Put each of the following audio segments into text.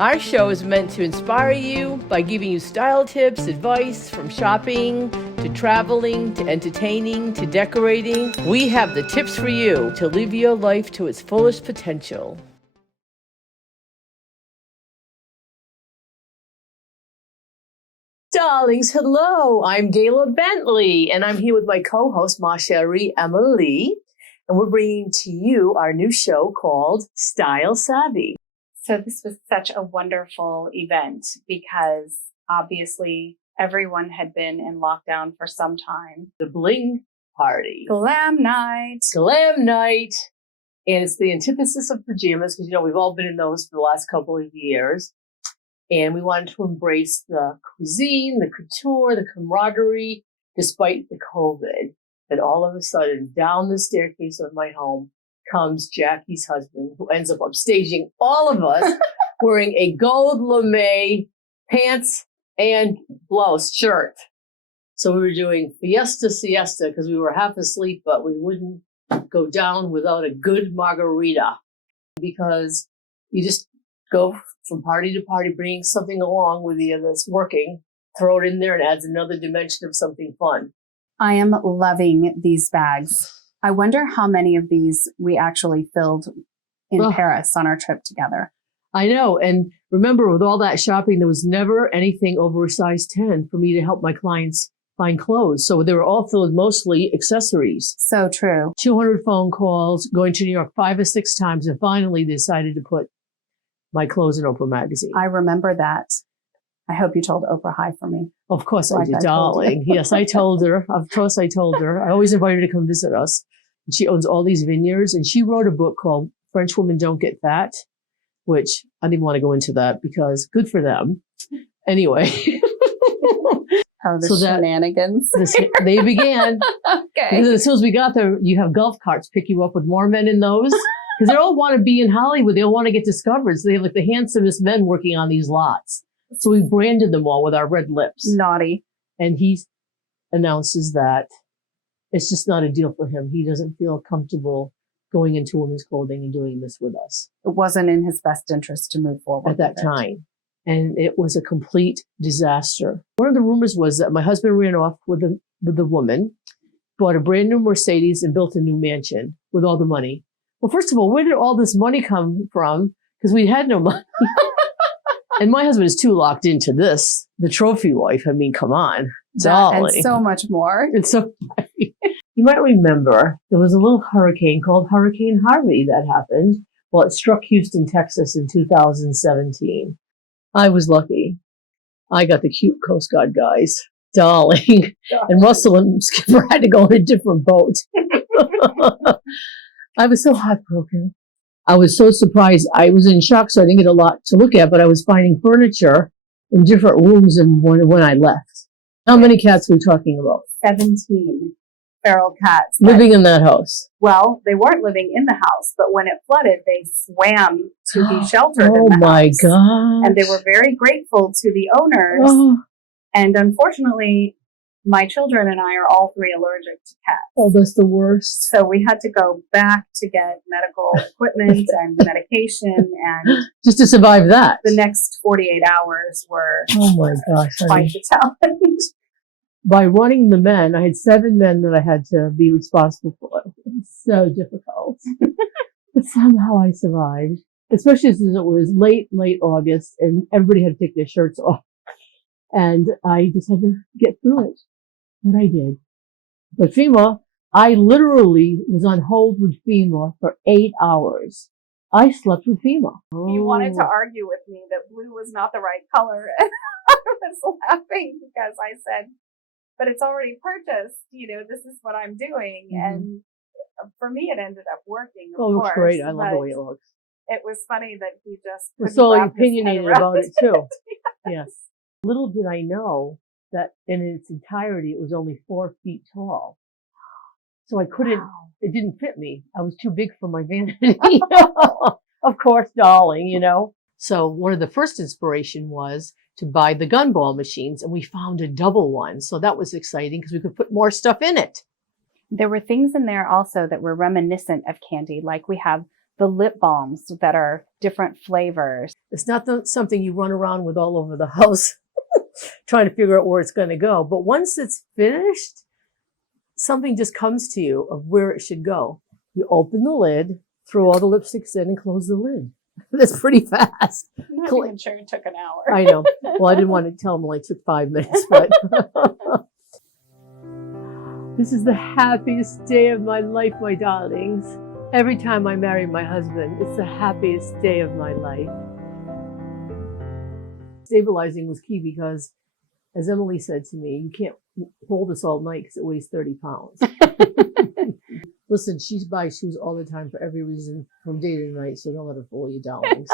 Our show is meant to inspire you by giving you style tips, advice from shopping to traveling to entertaining to decorating. We have the tips for you to live your life to its fullest potential. Darlings, hello. I'm Gayla Bentley, and I'm here with my co-host, Ma Chérie Emily, and we're bringing to you our new show called Style Savvy. So this was such a wonderful event because obviously everyone had been in lockdown for some time. The bling party. Glam night. Glam night. And it's the antithesis of pajamas because, we've all been in those for the last couple of years. And we wanted to embrace the cuisine, the couture, the camaraderie, despite the COVID. But all of a sudden, down the staircase of my home comes Jackie's husband, who ends up upstaging all of us wearing a gold lame pants and blouse shirt. So we were doing fiesta siesta because we were half asleep, but we wouldn't go down without a good margarita because you just go from party to party, bringing something along with you that's working, throw it in there and adds another dimension of something fun. I am loving these bags. I wonder how many of these we actually filled in Paris on our trip together. I know. And remember, with all that shopping, there was never anything over a size 10 for me to help my clients find clothes. So they were all filled mostly accessories. So true. 200 phone calls, going to New York 5 or 6 times, and finally decided to put my clothes in Oprah magazine. I remember that. I hope you told Oprah hi for me. Of course I did, darling. Yes, I told her. Of course I told her. I always invite her to come visit us. She owns all these vineyards, and she wrote a book called French Women Don't Get Fat, which I didn't want to go into that because good for them. Anyway. Oh, the shenanigans. They began. Okay. Because as soon as we got there, you have golf carts pick you up with more men in those. Because they all want to be in Hollywood. They all want to get discovered. So they have like the handsomest men working on these lots. So we branded them all with our red lips. Naughty. And he announces that it's just not a deal for him. He doesn't feel comfortable going into women's clothing and doing this with us. It wasn't in his best interest to move forward at that time. And it was a complete disaster. One of the rumors was that my husband ran off with the woman, bought a brand new Mercedes and built a new mansion with all the money. Well, first of all, where did all this money come from? Because we had no money. And my husband is too locked into this, the trophy wife. I mean, come on. And so much more. It's so funny. You might remember there was a little hurricane called Hurricane Harvey that happened. Well, it struck Houston, Texas in 2017. I was lucky. I got the cute Coast Guard guys, darling. And Russell and Skipper had to go on a different boat. I was so heartbroken. I was so surprised. I was in shock, so I didn't get a lot to look at, but I was finding furniture in different rooms when I left. How many cats were we talking about? 17 feral cats. Living in that house. Well, they weren't living in the house, but when it flooded, they swam to be sheltered in the house. Oh my gosh. And they were very grateful to the owners. Oh. And unfortunately, my children and I are all 3 allergic to cats. Oh, that's the worst. So we had to go back to get medical equipment and medication, and just to survive that. The next 48 hours were oh my gosh, quite the challenge. By running the men, I had 7 men that I had to be responsible for. It was so difficult. But somehow I survived, especially since it was late August and everybody had to take their shirts off. And I just had to get through it. But I did. But FEMA, I literally was on hold with FEMA for 8 hours. I slept with FEMA. You wanted to argue with me that blue was not the right color. And I was laughing because I said, but it's already purchased. This is what I'm doing. Mm-hmm. And for me, it ended up working. Of course, it looks great. I love the way it looks. It was funny that he just was so opinionated about it too. Yes. Little did I know that in its entirety, it was only 4 feet tall. So I couldn't, It didn't fit me. I was too big for my vanity. Of course, darling, So one of the first inspiration was to buy the gumball machines, and we found a double one. So that was exciting because we could put more stuff in it. There were things in there also that were reminiscent of candy. Like we have the lip balms that are different flavors. It's not something you run around with all over the house trying to figure out where it's going to go. But once it's finished, something just comes to you of where it should go. You open the lid, throw all the lipsticks in, and close the lid. That's pretty fast. I'm not even sure it took an hour. I know. Well, I didn't want to tell them it only took 5 minutes, but this is the happiest day of my life, my darlings. Every time I marry my husband, it's the happiest day of my life. Stabilizing was key because, as Emily said to me, you can't hold this all night because it weighs 30 pounds. Listen, she buys shoes all the time for every reason from day to night, so don't let her fool you, darlings.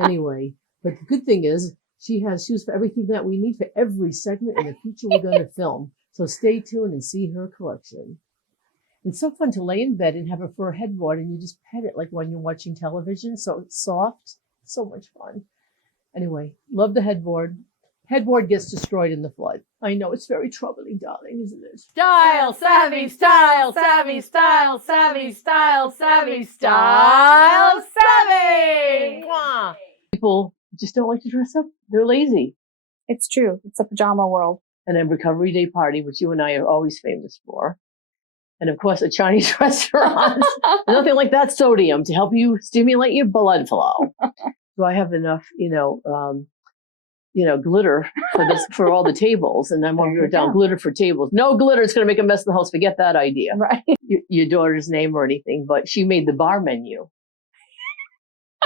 Anyway, but the good thing is she has shoes for everything that we need for every segment in the future we're going to film. So stay tuned and see her collection. It's so fun to lay in bed and have a fur headboard and you just pet it like when you're watching television. So it's soft. So much fun. Anyway, love the headboard. Headboard gets destroyed in the flood. I know, it's very troubling, darling, isn't it? Style savvy, style savvy, style savvy, style savvy, style savvy. Mwah. People just don't like to dress up. They're lazy. It's true. It's a pajama world. And then Recovery Day party, which you and I are always famous for. And of course, a Chinese restaurant. Nothing like that sodium to help you stimulate your blood flow. Do I have enough, glitter for all the tables? And then when we were down, glitter for tables. No glitter, it's going to make a mess in the house. Forget that idea. Right. Your daughter's name or anything, but she made the bar menu.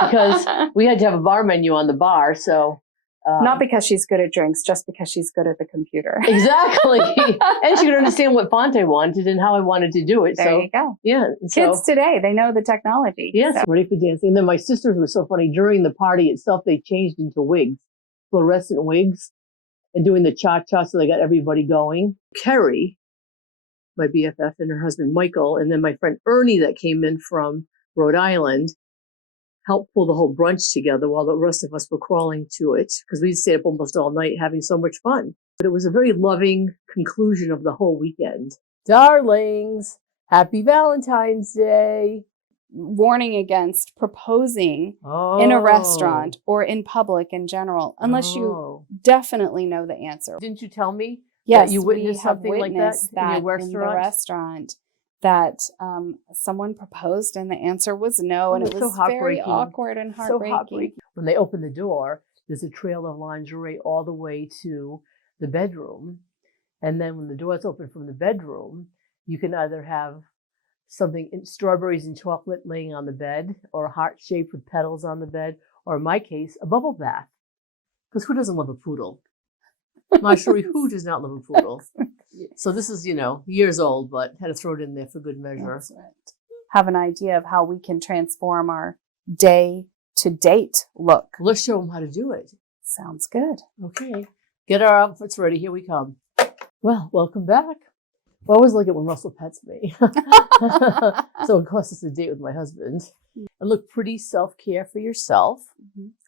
Because we had to have a bar menu on the bar, so... Not because she's good at drinks, just because she's good at the computer. Exactly. And she could understand what font I wanted and how I wanted to do it. There you go. Yeah. Kids today, they know the technology. Yes, so. ready for dancing. And then my sisters were so funny. During the party itself, they changed into wigs, fluorescent wigs, and doing the cha-cha, so they got everybody going. Kerry, my BFF, and her husband Michael, and then my friend Ernie that came in from Rhode Island, helped pull the whole brunch together while the rest of us were crawling to it because we stayed up almost all night having so much fun. But it was a very loving conclusion of the whole weekend. Darlings, happy Valentine's Day. Warning against proposing in a restaurant or in public in general, unless you definitely know the answer. Didn't you tell me? Yes, that you witnessed something like that in your in the restaurant. That someone proposed and the answer was no, and it was so very awkward and heartbreaking. When they open the door, there's a trail of lingerie all the way to the bedroom. And then when the door's open from the bedroom, you can either have something in strawberries and chocolate laying on the bed, or a heart shaped with petals on the bed, or in my case, a bubble bath. Because who doesn't love a poodle? Marjorie, who does not love a poodle? So this is, years old, but had to throw it in there for good measure. That's right. Have an idea of how we can transform our day-to-date look. Let's show them how to do it. Sounds good. Okay. Get our outfits ready. Here we come. Well, welcome back. I always like it when Russell pets me. So of course it's a date with my husband. And look pretty self-care for yourself.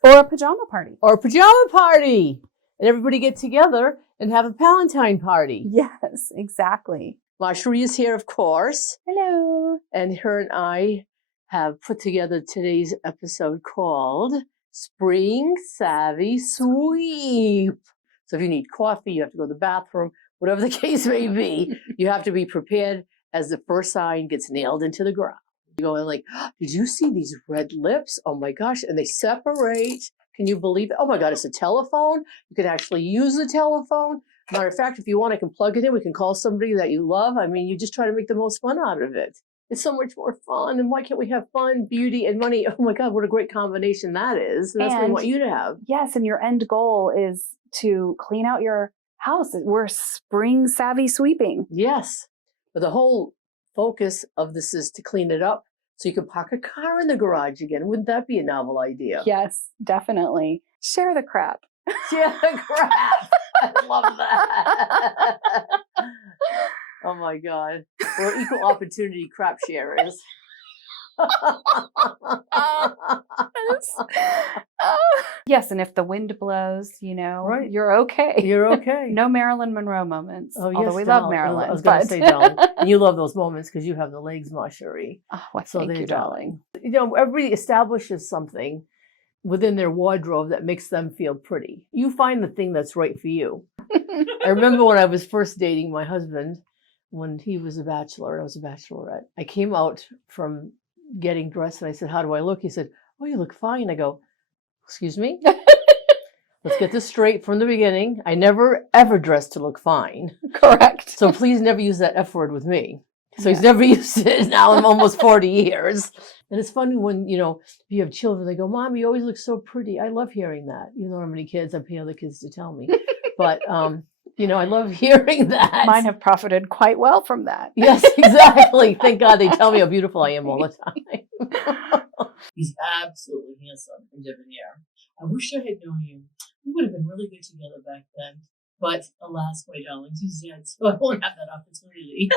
Or a pajama party. Or a pajama party. And everybody get together and have a Palantine party. Yes, exactly. Marjorie is here, of course. Hello. And her and I have put together today's episode called Spring Savvy Sweep. So if you need coffee, you have to go to the bathroom, whatever the case may be, you have to be prepared as the first sign gets nailed into the ground. You go in like, oh, did you see these red lips? Oh my gosh, and they separate. Can you believe it? Oh my God, it's a telephone. You can actually use the telephone. Matter of fact, if you want, I can plug it in. We can call somebody that you love. I mean, you just try to make the most fun out of it. It's so much more fun. And why can't we have fun, beauty, and money? Oh my God, what a great combination that is. And that's what we want you to have. Yes, and your end goal is to clean out your house. We're spring savvy sweeping. Yes. But the whole focus of this is to clean it up. So you can park a car in the garage again. Wouldn't that be a novel idea? Yes, definitely. Share the crap. Share the crap. I love that. Oh my God. We're equal opportunity crap sharers. Yes, and if the wind blows, right. you're okay. You're okay. No Marilyn Monroe moments. Oh, yes, although we darling. love Marilyn. I was going to say, darling. And you love those moments because you have the legs, Marjorie. Oh, well, so thank you, darling. everybody establishes something within their wardrobe that makes them feel pretty. You find the thing that's right for you. I remember when I was first dating my husband, when he was a bachelor, I was a bachelorette. I came out from getting dressed and I said, "How do I look?" He said, "Oh, you look fine." I go, "Excuse me? Let's get this straight from the beginning. I never ever dressed to look fine. Correct. So please never use that F word with me." So he's never used it. Now I'm almost 40 years. And it's funny when, if you have children, they go, "Mom, you always look so pretty." I love hearing that. You know how many kids, I pay other kids to tell me. But, I love hearing that. Mine have profited quite well from that. Yes, exactly. Thank God they tell me how beautiful I am all the time. He's absolutely handsome and debonair. I wish I had known you. We would have been really good together back then. But alas, my darlings, he's dead, so I won't have that opportunity.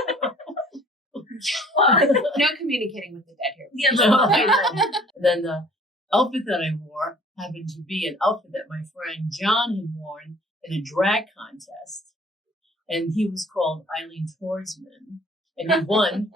No communicating with the dead here. Yeah, no, I know. And then the outfit that I wore happened to be an outfit that my friend John had worn in a drag contest. And he was called Eileen Torsman. And he won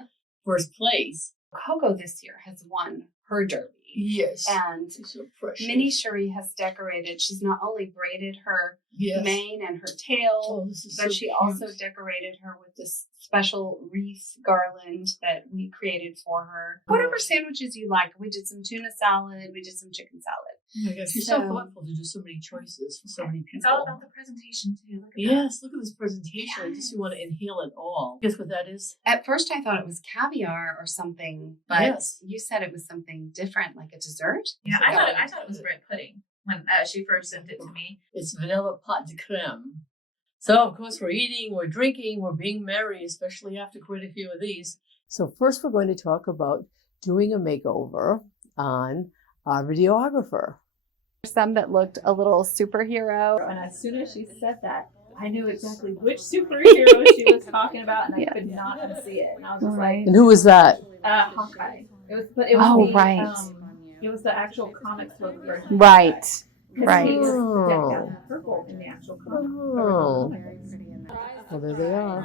first place. Coco this year has won her derby. Yes. And so precious. Minnie Cherie has decorated. She's not only braided her mane and her tail, but she also decorated her with this special wreath garland that we created for her. Whatever sandwiches you like. We did some tuna salad. We did some chicken salad. Oh my gosh, you're so thoughtful to do so many choices for so many people. It's all about the presentation too. Look at Look at this presentation. I just want to inhale it all. Guess what that is? At first I thought it was caviar or something, but you said it was something different, like a dessert. Yeah, I thought it was bread pudding when she first sent it to me. It's vanilla pot de creme. So, of course, we're eating, we're drinking, we're being merry, especially after quite a few of these. So first we're going to talk about doing a makeover on our videographer. Some that looked a little superhero. And as soon as she said that, I knew exactly which superhero she was talking about, and I could not unsee it. And I was just like, And who was that? Hawkeye. It was it was the actual comics book version. Right. Right. He was decked out in purple in the actual comic. Oh. Well, there they are.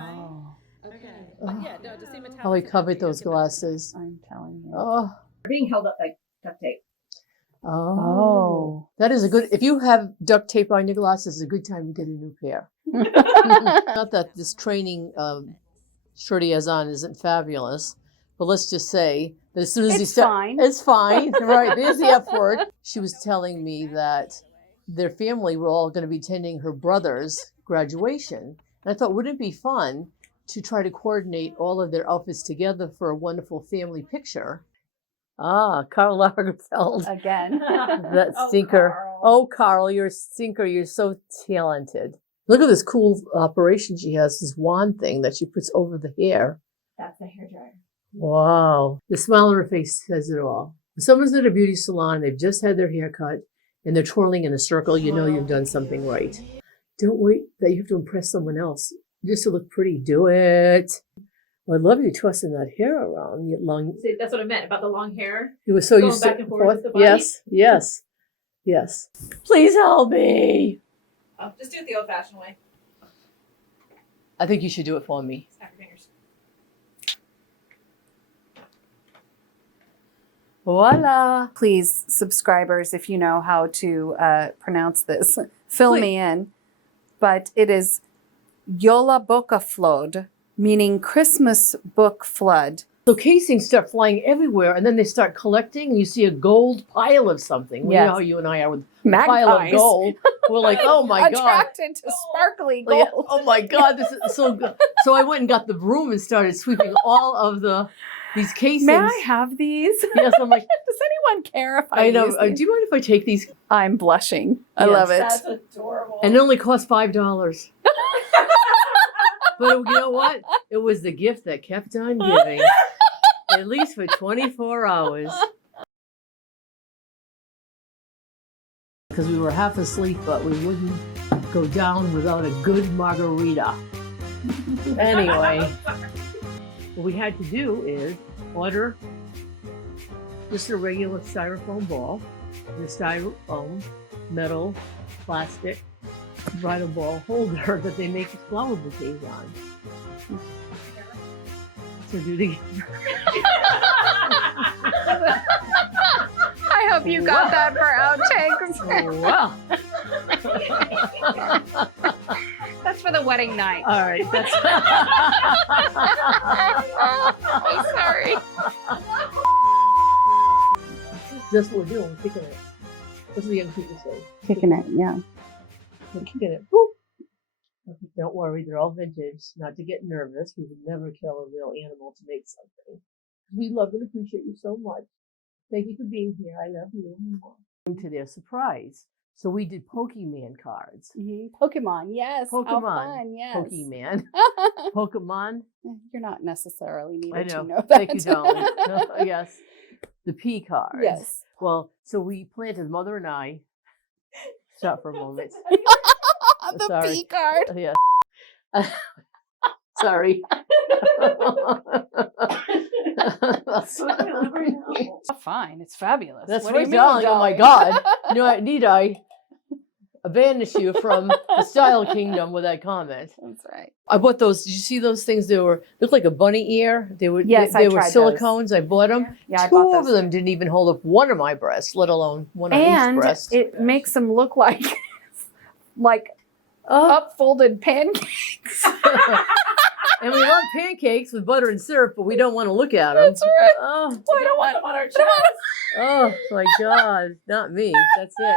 How he covered those glasses. I'm telling you. Oh. Being held up like duct tape. Oh. That is a good, if you have duct tape on your glasses, it's a good time to get a new pair. Not that this training shirt he has on isn't fabulous, but let's just say that as soon as it's fine. Right, there's the F word. She was telling me that their family were all going to be attending her brother's graduation. And I thought, wouldn't it be fun to try to coordinate all of their outfits together for a wonderful family picture? Ah, Karl Lagerfeld. Again. That stinker. Oh, Carl, you're a stinker. You're so talented. Look at this cool operation she has, this wand thing that she puts over the hair. That's a hairdryer. Wow. The smile on her face says it all. If someone's at a beauty salon, they've just had their hair cut, and they're twirling in a circle, you know you've done something right. Don't wait that you have to impress someone else. Just to look pretty, do it. Well, I love you twisting that hair around. See, that's what I meant about the long hair. It was so going you back and forth with the body. Yes. Please help me. Oh, just do it the old-fashioned way. I think you should do it for me. Snap your fingers. Voila. Please, subscribers, if you know how to pronounce this, fill me in. But it is Yola Boca Flod, meaning Christmas book flood. So casings start flying everywhere, and then they start collecting, and you see a gold pile of something. Well, you know how you and I are with a pile of gold. We're like, oh my God. Attracted to sparkly gold. Oh my God, this is so good. So I went and got the broom and started sweeping all of these casings. May I have these? Yes, I'm like, does anyone care if I know. use Do these? you mind if I take these? I'm blushing. I Yes. love it. That's adorable. And it only cost $5. But you know what? It was the gift that kept on giving. At least for 24 hours. Because we were half asleep, but we wouldn't go down without a good margarita. Anyway, what we had to do is order just a regular styrofoam ball, the styrofoam, metal, plastic, bridal ball holder that they make flower bouquets on. So do the I hope you got that for outtakes. Wow. That's for the wedding night. All right. That's I'm sorry. That's what we're doing. Kicking it. That's what the young people say. Kicking it, yeah. We're kicking it. Boop. Okay, don't worry, they're all vintage. Not to get nervous. We would never kill a real animal to make something. We love and appreciate you so much. Thank you for being here. I love you. To their surprise. So we did Pokemon cards. Pokemon, yes. How Pokemon. fun, yes. Pokemon. Pokemon. You're not necessarily I needed know. to know that. Thank you, darling. Yes. The P cards. Yes. Well, so we planted, Mother and I. Stop for a moment. The Sorry. P card. Yes. Sorry. Fine, it's fabulous. That's What do right, you mean, darling. Oh my God. Need I banish you from the style kingdom with that comment? That's right. I bought those. Did you see those things? They looked like a bunny ear. They were Yes, they I were tried silicones. I bought them. Yeah, I Two bought of those. them didn't even hold up one of my breasts, let alone one on each And breast. it makes them look like up folded pancakes. And we love pancakes with butter and syrup, but we don't want to look at them. That's right. Oh, I don't want on our chest. oh my God. Not me. That's it.